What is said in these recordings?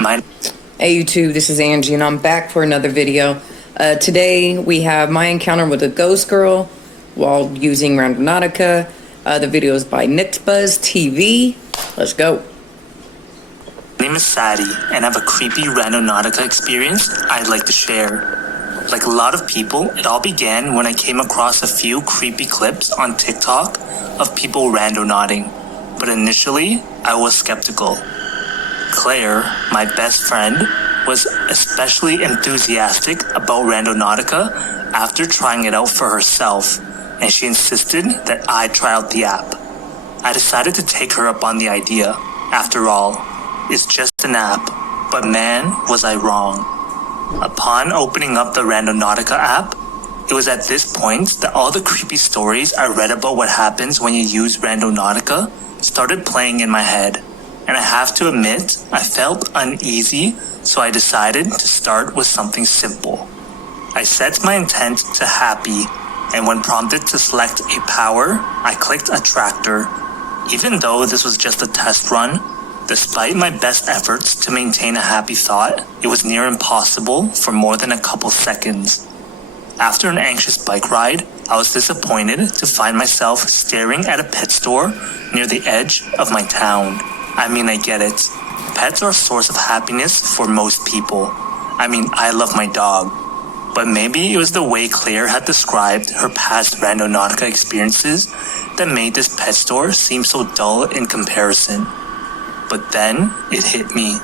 My Hey YouTube, this is Angie and I'm back for another video. Today we have my encounter with a ghost girl while using Randonautica. The video is by DELPHI'S TV. Let's go. My name is Sadie and I have a creepy Randonautica experience I'd like to share. Like a lot of people, it all began when I came across a few creepy clips on TikTok of people randonauting. But initially, I was skeptical. Claire, my best friend, was especially enthusiastic about Randonautica after trying it out for herself, and she insisted that I try out the app. I decided to take her up on the idea. After all, it's just an app, but man, was I wrong. Upon opening up the Randonautica app, it was at this point that all the creepy stories I read about what happens when you use Randonautica started playing in my head. And I have to admit, I felt uneasy, so I decided to start with something simple. I set my intent to happy, and when prompted to select a power, I clicked attractor. Even though this was just a test run, despite my best efforts to maintain a happy thought, it was near impossible for more than a couple seconds. After an anxious bike ride, I was disappointed to find myself staring at a pet store near the edge of my town. I mean, I get it. Pets are a source of happiness for most people. I mean, I love my dog. But maybe it was the way Claire had described her past Randonautica experiences that made this pet store seem so dull in comparison. But then it hit me.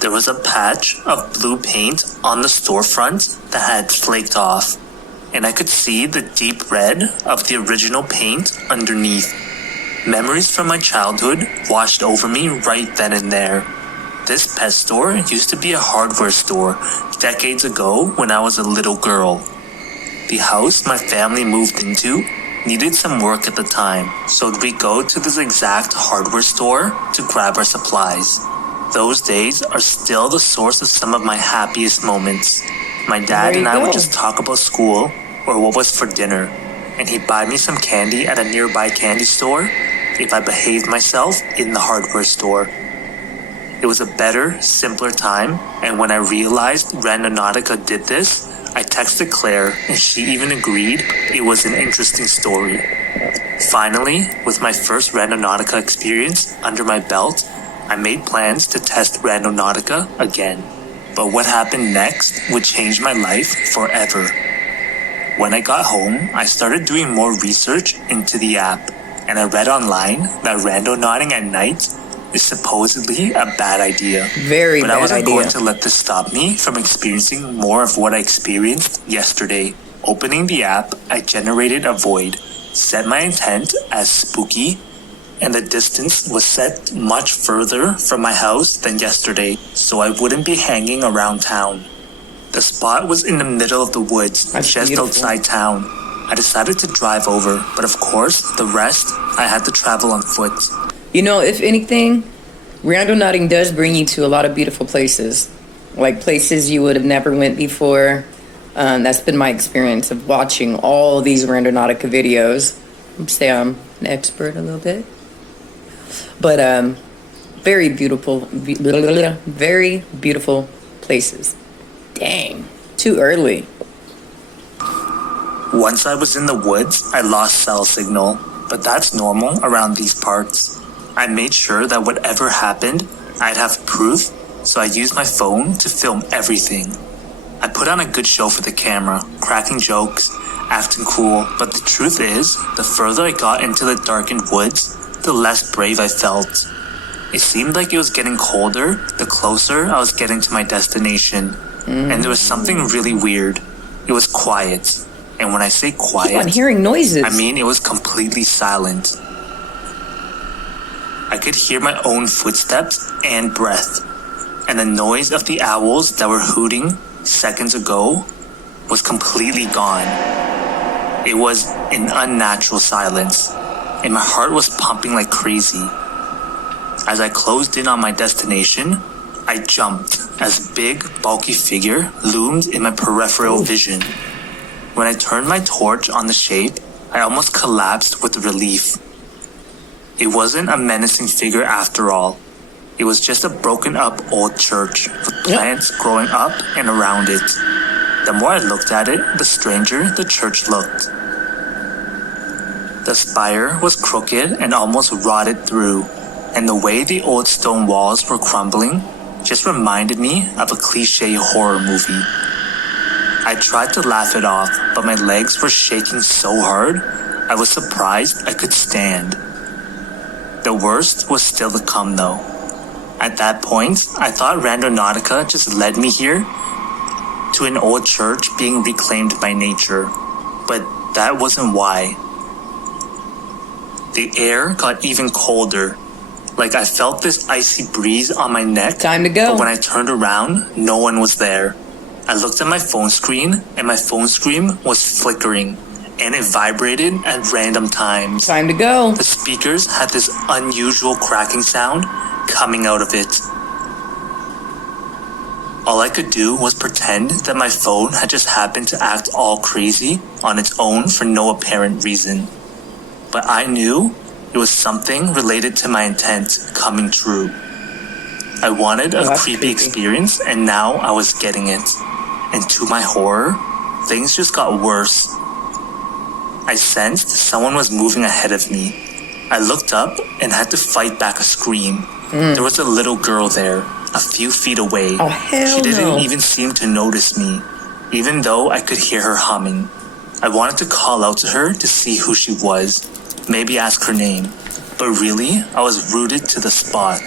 There was a patch of blue paint on the storefront that had flaked off, and I could see the deep red of the original paint underneath. Memories from my childhood washed over me right then and there. This pet store used to be a hardware store decades ago when I was a little girl. The house my family moved into needed some work at the time, so we go to this exact hardware store to grab our supplies. Those days are still the source of some of my happiest moments. My dad and I would just talk about school or what was for dinner, and he'd buy me some candy at a nearby candy store if I behaved myself in the hardware store. It was a better, simpler time, and when I realized Randonautica did this, I texted Claire and she even agreed it was an interesting story. Finally, with my first Randonautica experience under my belt, I made plans to test Randonautica again. But what happened next would change my life forever. When I got home, I started doing more research into the app, and I read online that randonauting at night is supposedly a bad idea. But I wasn't going to let this stop me from experiencing more of what I experienced yesterday. Opening the app, I generated a void, set my intent as spooky, and the distance was set much further from my house than yesterday, so I wouldn't be hanging around town. The spot was in the middle of the woods, just outside town. I decided to drive over, but of course, the rest, I had to travel on foot. You know, if anything, randonauting does bring you to a lot of beautiful places. Like places you would have never went before. That's been my experience of watching all these Randonautica videos. I'd say I'm an expert a little bit. But very beautiful places. Dang, too early. Once I was in the woods, I lost cell signal, but that's normal around these parts. I made sure that whatever happened, I'd have proof, so I used my phone to film everything. I put on a good show for the camera, cracking jokes, acting cool, but the truth is, the further I got into the darkened woods, the less brave I felt. It seemed like it was getting colder the closer I was getting to my destination, and there was something really weird. It was quiet. And when I say quiet, I'm hearing noises. I mean it was completely silent. I could hear my own footsteps and breath, and the noise of the owls that were hooting seconds ago was completely gone. It was an unnatural silence, and my heart was pumping like crazy. As I closed in on my destination, I jumped as a big, bulky figure loomed in my peripheral vision. When I turned my torch on the shape, I almost collapsed with relief. It wasn't a menacing figure after all. It was just a broken up old church with plants growing up and around it. The more I looked at it, the stranger the church looked. The spire was crooked and almost rotted through, and the way the old stone walls were crumbling just reminded me of a cliche horror movie. I tried to laugh it off, but my legs were shaking so hard, I was surprised I could stand. The worst was still to come though. At that point, I thought Randonautica just led me here to an old church being reclaimed by nature, but that wasn't why. The air got even colder, like I felt this icy breeze on my neck. Time to go. But when I turned around, no one was there. I looked at my phone screen, and my phone screen was flickering, and it vibrated at random times. Time to go. The speakers had this unusual cracking sound coming out of it. All I could do was pretend that my phone had just happened to act all crazy on its own for no apparent reason. But I knew it was something related to my intent coming true. I wanted a creepy experience, and now I was getting it. And to my horror, things just got worse. I sensed someone was moving ahead of me. I looked up and had to fight back a scream. There was a little girl there, a few feet away. Oh, hell She didn't no. even seem to notice me, even though I could hear her humming. I wanted to call out to her to see who she was, maybe ask her name. But really, I was rooted to the spot.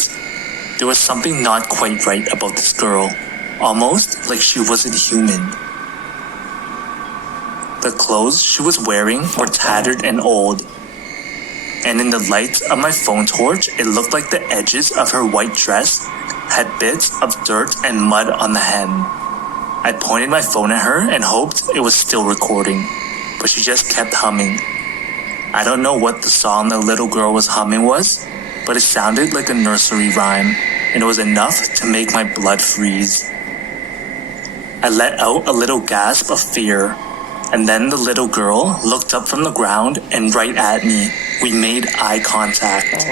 There was something not quite right about this girl, almost like she wasn't human. The clothes she was wearing were tattered and old, and in the light of my phone torch, it looked like the edges of her white dress had bits of dirt and mud on the hem. I pointed my phone at her and hoped it was still recording, but she just kept humming. I don't know what the song the little girl was humming was, but it sounded like a nursery rhyme, and it was enough to make my blood freeze. I let out a little gasp of fear, and then the little girl looked up from the ground and right at me. We made eye contact.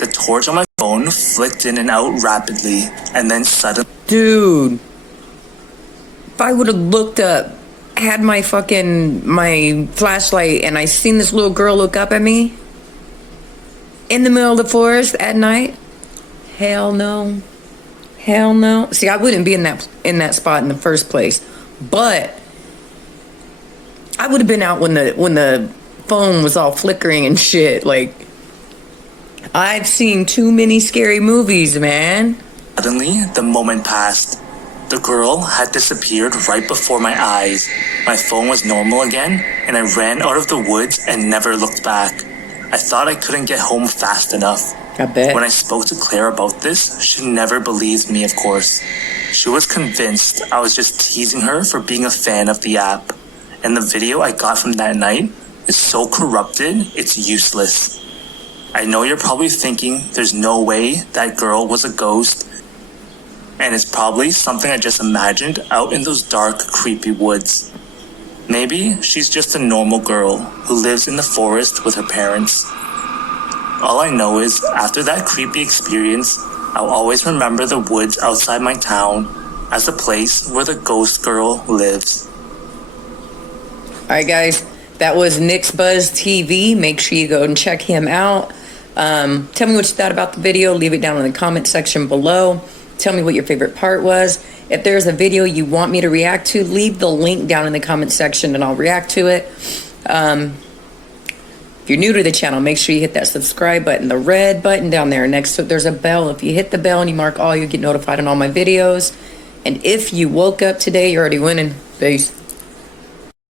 The torch on my phone flicked in and out rapidly, and then suddenly... Dude, if I would have looked up, had my flashlight, and I seen this little girl look up at me in the middle of the forest at night, hell no. Hell no. See, I wouldn't be in that spot in the first place, but I would have been out when the phone was all flickering and shit. Like, I've seen too many scary movies, man. Suddenly, the moment passed. The girl had disappeared right before my eyes. My phone was normal again, and I ran out of the woods and never looked back. I thought I couldn't get home fast enough. I bet. When I spoke to Claire about this, she never believed me, of course. She was convinced I was just teasing her for being a fan of the app. And the video I got from that night is so corrupted, it's useless. I know you're probably thinking there's no way that girl was a ghost, and it's probably something I just imagined out in those dark, creepy woods. Maybe she's just a normal girl who lives in the forest with her parents. All I know is, after that creepy experience, I'll always remember the woods outside my town as the place where the ghost girl lives. Alright guys, that was Nick's Buzz TV. Make sure you go and check him out. Tell me what you thought about the video. Leave it down in the comment section below. Tell me what your favorite part was. If there's a video you want me to react to, leave the link down in the comment section and I'll react to it. If you're new to the channel, make sure you hit that subscribe button, the red button down there. Next to it, there's a bell. If you hit the bell and you mark all, you get notified on all my videos. And if you woke up today, you're already winning. Peace.